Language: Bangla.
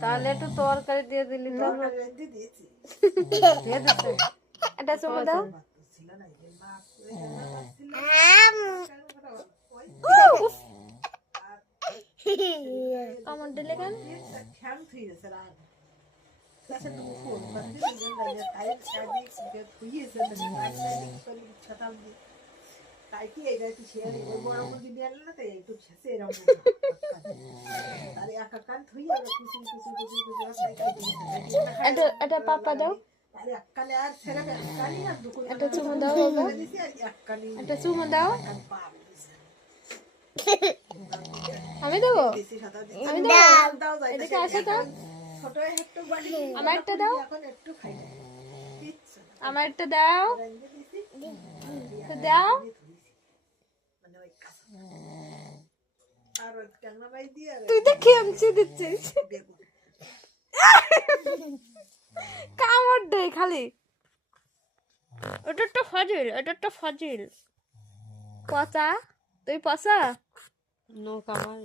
তাহলে একটু তরকারি দিয়ে দিলি তো দিয়ে দিচ্ছে এটা চুমু দাও। কামড় দিলে কেন? এটা পাপা দাও। এটা চুমু দাও বাবা, এটা চুমু দাও। আমি দেবো, আমি দেবো, এদিকে আসো তো, আমার একটা দাও, আমার একটা দাও, দাও। তুই তো খেমচে দিচ্ছিস, কামড় দে খালি। ওটা একটা ফাজিল, এটা একটা ফাজিল। পচা, তুই পচা। নো কামার